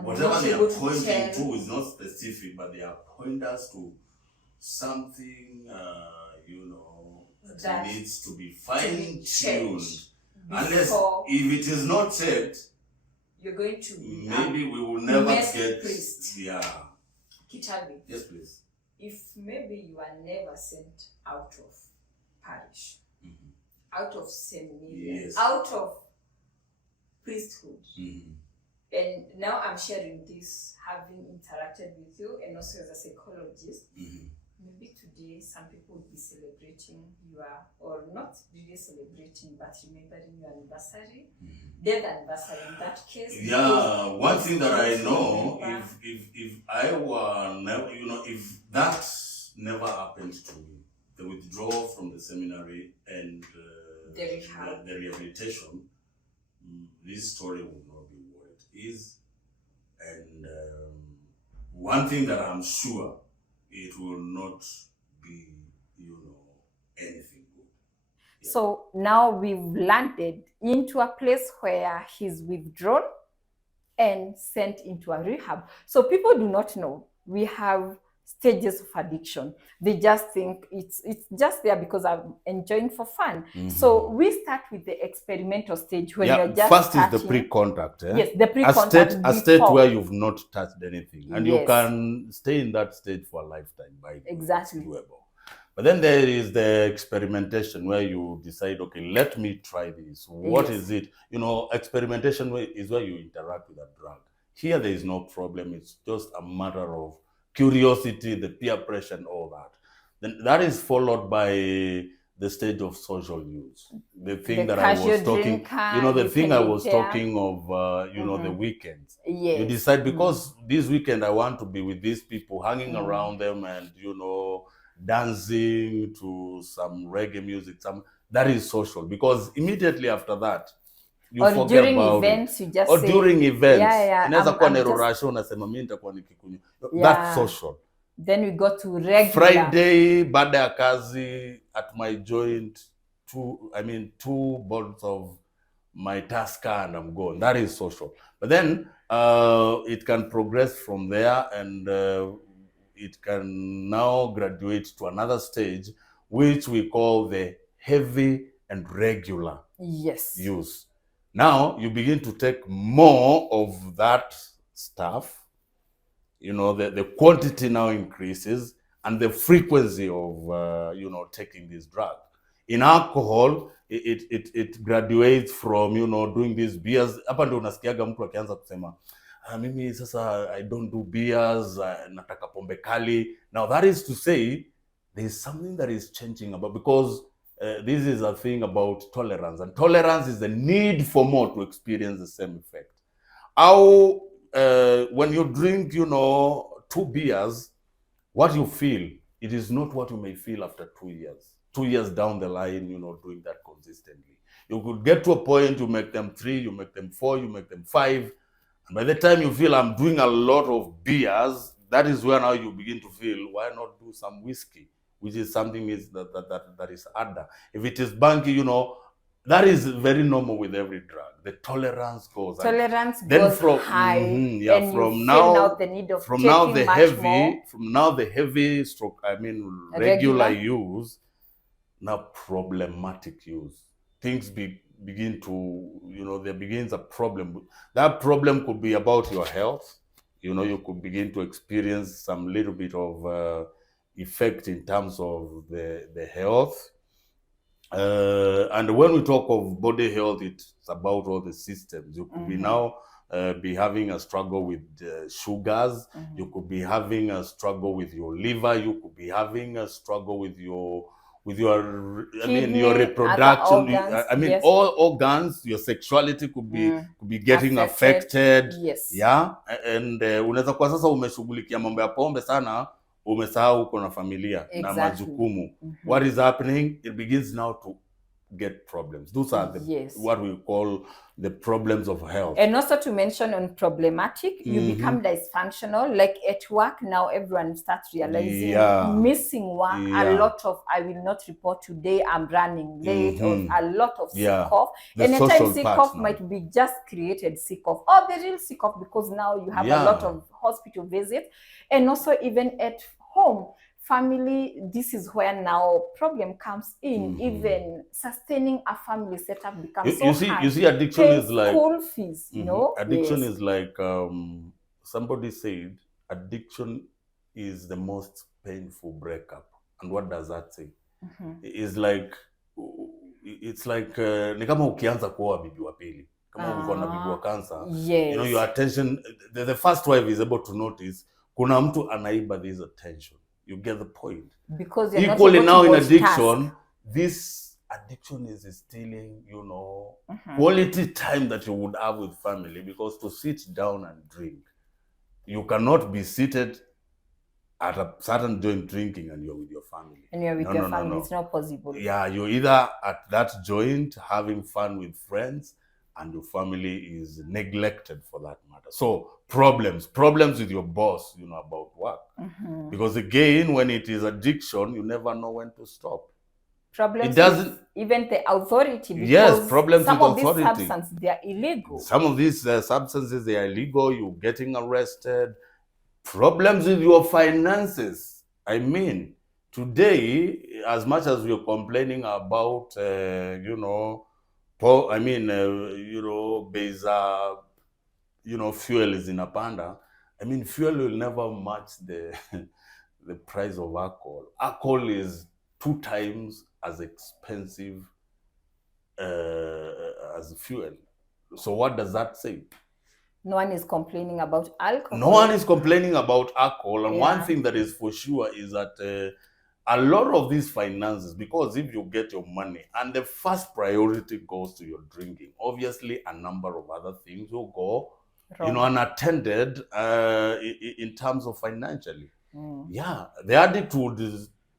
Whatever they are pointing to is not specific, but they are pointers to something, that needs to be fine-tuned. Unless, if it is not checked, you're going to maybe we will never get priest. 𝐭𝐡𝐵. Yes, please. If maybe you are never sent out of parish, out of seminary, out of priesthood, and now I'm sharing this, having interacted with you and also as a psychologist, maybe today some people will be celebrating or not really celebrating, but remembering your anniversary, death anniversary in that case. One thing that I know, if I were never, if that never happened to me, the withdrawal from the seminary and the rehabilitation, this story would not be what it is. And one thing that I'm sure, it will not be, anything good. So now we've landed into a place where he's withdrawn and sent into a rehab. So people do not know we have stages of addiction. They just think it's just there because I'm enjoying for fun. So we start with the experimental stage when you're just first starting. Is the pre-contact. Yes, the pre-contact. A state where you've not touched anything, and you can stay in that state for a lifetime. Exactly. It's doable. But then there is the experimentation where you decide, okay, let me try this. What is it? Experimentation is where you interact with a drug. Here there is no problem. It's just a matter of curiosity, the peer pressure, and all that. Then that is followed by the stage of social use. The thing that I was talking, the thing I was talking of, the weekends. Yes. You decide, because this weekend I want to be with these people, hanging around them and, dancing to some reggae music. That is social, because immediately after that, you forget during about events, it. you just or say, during events. That's social. Then we go to regular. Friday, baada ya kazi, at my joint, two bottles of my Tusker and I'm gone. That is social. But then it can progress from there, and it can now graduate to another stage, which we call the heavy and regular use. Now you begin to take more of that stuff. The quantity now increases, and the frequency of taking this drug. In alcohol, it graduates from doing these beers. Hapa ndio unasikiaga mtu akianza kusema mimi sasa I don't do beers, nataka pombe kali. Now that is to say there is something that is changing about, because this is a thing about tolerance, and tolerance is the need for more to experience the same effect. When you drink 2 beers, what you feel, it is not what you may feel after 2 years. 2 years down the line, doing that consistently. You could get to a point, you make them 3, you make them 4, you make them 5. And by the time you feel I'm doing a lot of beers, that is where now you begin to feel, why not do some whiskey, which is something that is harder. If it is bunky, that is very normal with every drug. The tolerance goes high. And from now the heavy stroke, regular use, now problematic use. Things begin to, there begins a problem. That problem could be about your health. You could begin to experience some little bit of effect in terms of the health. And when we talk of body health, it's about all the systems. You could be now be having a struggle with sugars. You could be having a struggle with your liver. You could be having a struggle with your kidney, your reproduction. Organs, all organs. Your sexuality could be getting affected. Yeah, and unaweza kwa sasa umeshughulikia mambo ya pombe sana, umesahau uko na familia na majukumu. What is happening? It begins now to get problems. Those are what we call the problems of health. And also to mention on problematic, you become dysfunctional. Like at work now, everyone starts realizing missing work. A lot of I will not report today, I'm running late, or a lot of sick off. And at times sick off might be just created sick off, or the real sick off, because now you have a lot of hospital visits. And also even at home, family, this is where now problem comes in. Even sustaining a family setup becomes hard. You see, addiction is like school fees. Addiction is like somebody said, addiction is the most painful breakup. And what does that say? It's like ni kama ukianza kuoa bibi wa pili, kama uko na bibi wa cancer. Your attention, the first wife is able to notice kuna mtu anaiba this attention. You get the point. Because you're equally not now in addiction, this addiction is stealing, quality time that you would have with family. Because to sit down and drink, you cannot be seated at a certain joint drinking and you're with your family. And you're with your family. It's not possible. Yeah, you're either at that joint having fun with friends, and your family is neglected for that matter. So problems with your boss, about work. Because again, when it is addiction, you never know when to stop. Problems it doesn't with even the authority. Because problems some with of authority. These substances, they are illegal. Some of these substances, they are illegal. You're getting arrested. Problems with your finances. Today, as much as we're complaining about, beza, fuel is in a panda. Fuel will never match the price of alcohol. Alcohol is 2 times as expensive as fuel. So what does that say? No one is complaining about alcohol. No one is complaining about alcohol. And one thing that is for sure is that a lot of these finances, because if you get your money and the first priority goes to your drinking, obviously a number of other things will go unattended in terms of financially. The addict would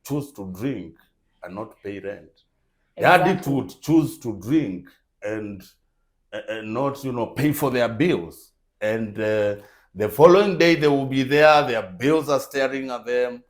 choose to drink and not pay rent. The addict would choose to drink and not pay for their bills. And the following day they will be there, their bills are staring at them.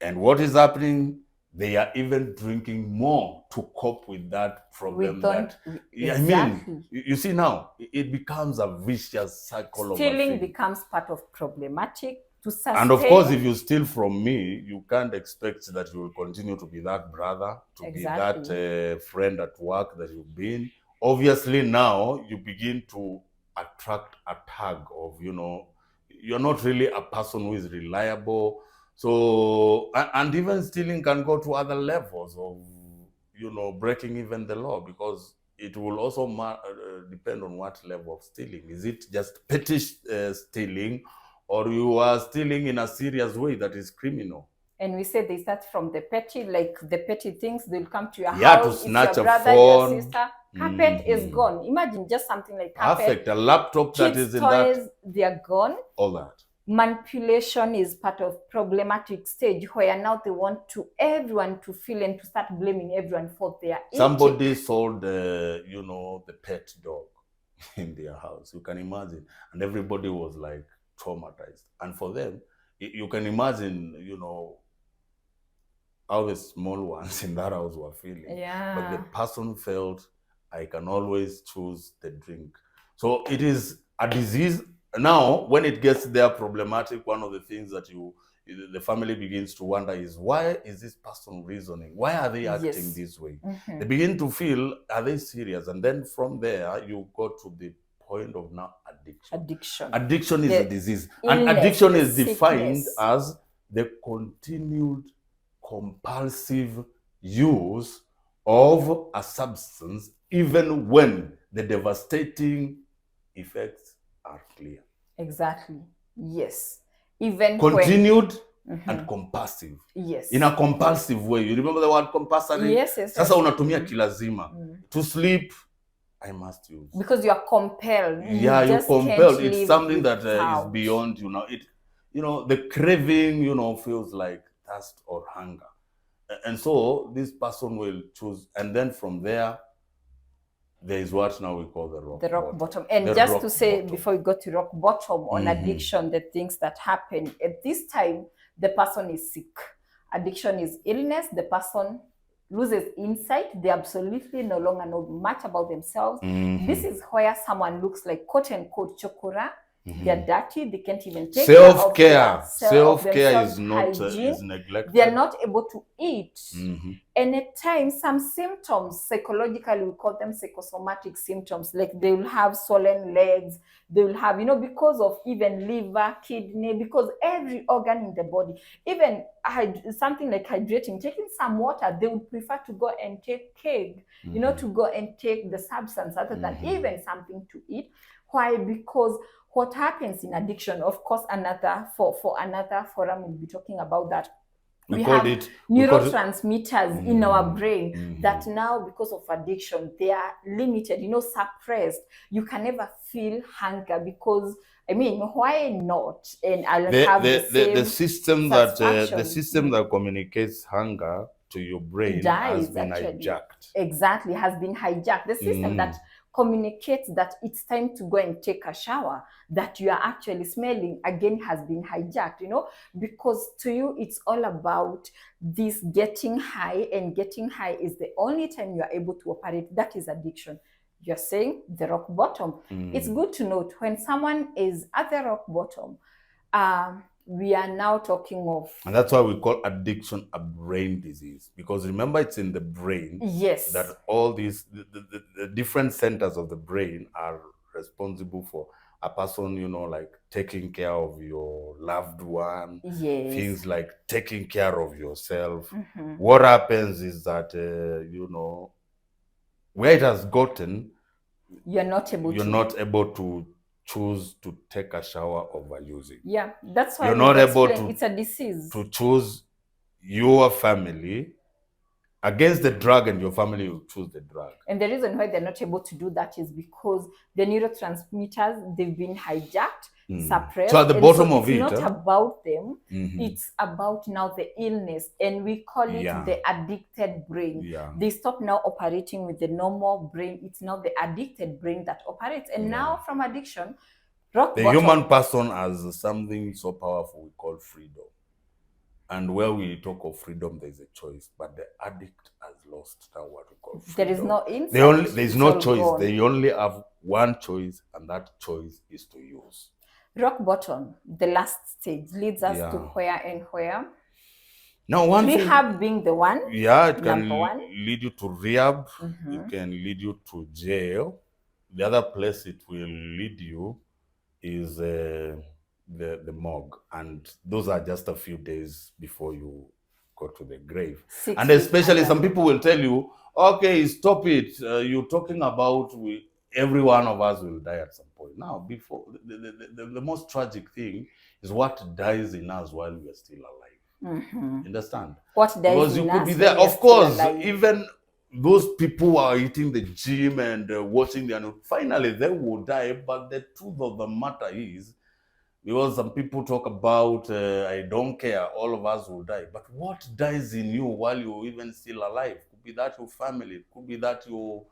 And what is happening? they are even drinking more to cope with that problem. Exactly. I mean, you see now, it becomes a vicious cycle. Stealing becomes part of problematic to sustain. And of course, if you steal from me, you can't expect that you will continue to be that brother, to be that friend at work that you've been. Obviously, now you begin to attract a tag of, you're not really a person who is reliable. So, and even stealing can go to other levels of, breaking even the law, because it will also depend on what level of stealing. Is it just petty stealing, or you are stealing in a serious way that is criminal? And we say they start from the petty, like the petty things. They'll come to your house. To snatch your brother, phone. Your sister. Carpet is gone. Imagine just something like carpet. Perfect. A laptop that is in toys, that. They're gone. All that. Manipulation is part of problematic stage, where now they want everyone to feel and to start blaming everyone for their Somebody sold, the pet dog in their house. You can imagine. And everybody was like traumatized. And for them, you can imagine, how the small ones in that house were feeling. Yeah. But the person felt, I can always choose the drink. So it is a disease. Now, when it gets there problematic, one of the things that the family begins to wonder is, why is this person reasoning? Why are they acting this way? They begin to feel, are they serious? And then from there, you go to the point of now addiction. Addiction is a disease. And addiction is defined as the continued compulsive use of a substance, even when the devastating effects are clear. Exactly. Yes. Even continued and compulsive. Yes. In a compulsive way. You remember the word compulsive? Yes. Sasa unatumia kilazima. To sleep, I must use. Because you are compelled. Yeah, you're compelled. It's something that is beyond, the craving, feels like thirst or hunger. And so this person will choose, and then from there, there is what now we call the rock bottom. And just to say, before we go to rock bottom on addiction, the things that happen at this time, the person is sick. Addiction is illness. The person loses insight. They absolutely no longer know much about themselves. This is where someone looks like quote unquote chokora. They're dirty. They can't even take self-care. Self-care is not is neglected. They are not able to eat. And at times, some symptoms, psychologically, we call them psychosomatic symptoms. Like they will have swollen legs. They will have, because of even liver, kidney, because every organ in the body, even something like hydrating, taking some water, they would prefer to go and take 𝐾𝐝𝐝, to go and take the substance other than even something to eat. Why? Because what happens in addiction, of course, for another forum, we'll be talking about that. We have neurotransmitters in our brain that now, because of addiction, they are limited, suppressed. You can never feel hunger because, why not? And I'll have the system that communicates hunger to your brain has been hijacked. Exactly, has been hijacked. The system that communicates that it's time to go and take a shower, that you are actually smelling, again has been hijacked, because to you it's all about this getting high, and getting high is the only time you are able to operate. That is addiction. You're saying the rock bottom. It's good to note when someone is at the rock bottom, we are now talking of... And that's why we call addiction a brain disease. Because remember, it's in the brain. Yes. That all these, the different centers of the brain are responsible for a person, like taking care of your loved one. Yes. Things like taking care of yourself. What happens is that, where it has gotten... You're not able to choose to take a shower over using. Yeah, that's why you're not able to. It's a disease. To choose your family against the drug, and your family will choose the drug. And the reason why they're not able to do that is because the neurotransmitters, they've been hijacked, suppressed. So at the bottom of it's not about them. It's about now the illness, and we call it the addicted brain. They stop now operating with the normal brain. It's now the addicted brain that operates. And now from addiction, the human person has something so powerful we call freedom. And where we talk of freedom, there is a choice, but the addict has lost now what we call freedom. There is no insight. There is no choice. Gone. They only have one choice, and that choice is to use. Rock bottom, the last stage, leads us to where and where? Now, rehab being the one. Yeah, it can lead you to rehab. It can lead you to jail. The other place it will lead you is the morgue, and those are just a few days before you go to the grave. And especially some people will tell you, okay, stop it, you're talking about every one of us will die at some point. Now, before the most tragic thing is what dies in us while we are still alive. Understand? What dies because you could be there, of course. Even those people who are eating the gym and watching the finally they will die. But the truth of the matter is, because some people talk about, I don't care, all of us will die. But what dies in you while you're even still alive? Could be that your family, could be that your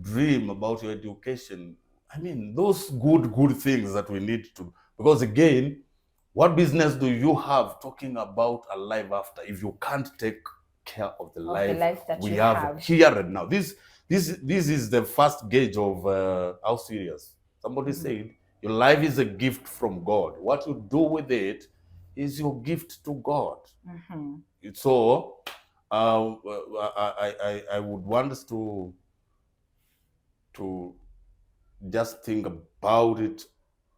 dream about your education. I mean, those good things that we need to, because again, what business do you have talking about a life after if you can't take care of the life that we have here and now? This is the first gauge of how serious. Somebody said, your life is a gift from God. What you do with it is your gift to God. So I would want us to just think about it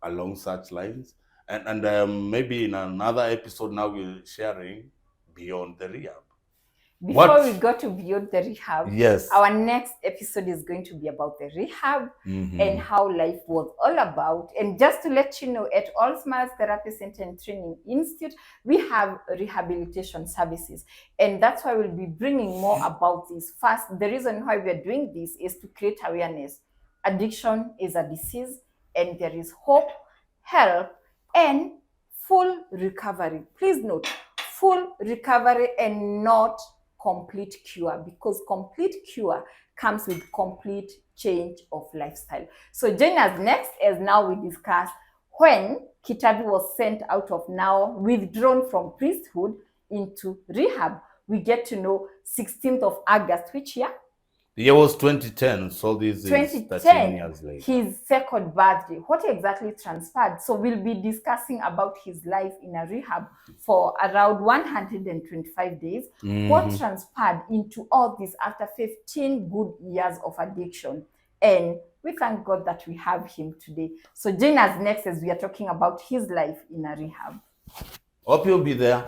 along such lines. And maybe in another episode now we're sharing beyond the rehab. Before we go to beyond the rehab, our next episode is going to be about the rehab and how life was all about. And just to let you know, at 𝐒𝐻𝐸𝐧𝐬 Therapy Center and Training Institute, we have rehabilitation services. And that's why we'll be bringing more about this. First, the reason why we're doing this is to create awareness. Addiction is a disease, and there is hope, help, and full recovery. Please note, full recovery and not complete cure, because complete cure comes with complete change of lifestyle. So join us next as now we discuss when 𝐭𝐡𝐫𝐤 was sent out of now, withdrawn from priesthood into rehab. We get to know 16th of August, which year? The year was 2010, so this is 13 years later. His second birthday. What exactly transpired? So we'll be discussing about his life in a rehab for around 125 days. What transpired into all this after 15 good years of addiction. And we thank God that we have him today. So join us next as we are talking about his life in a rehab. Hope you'll be there.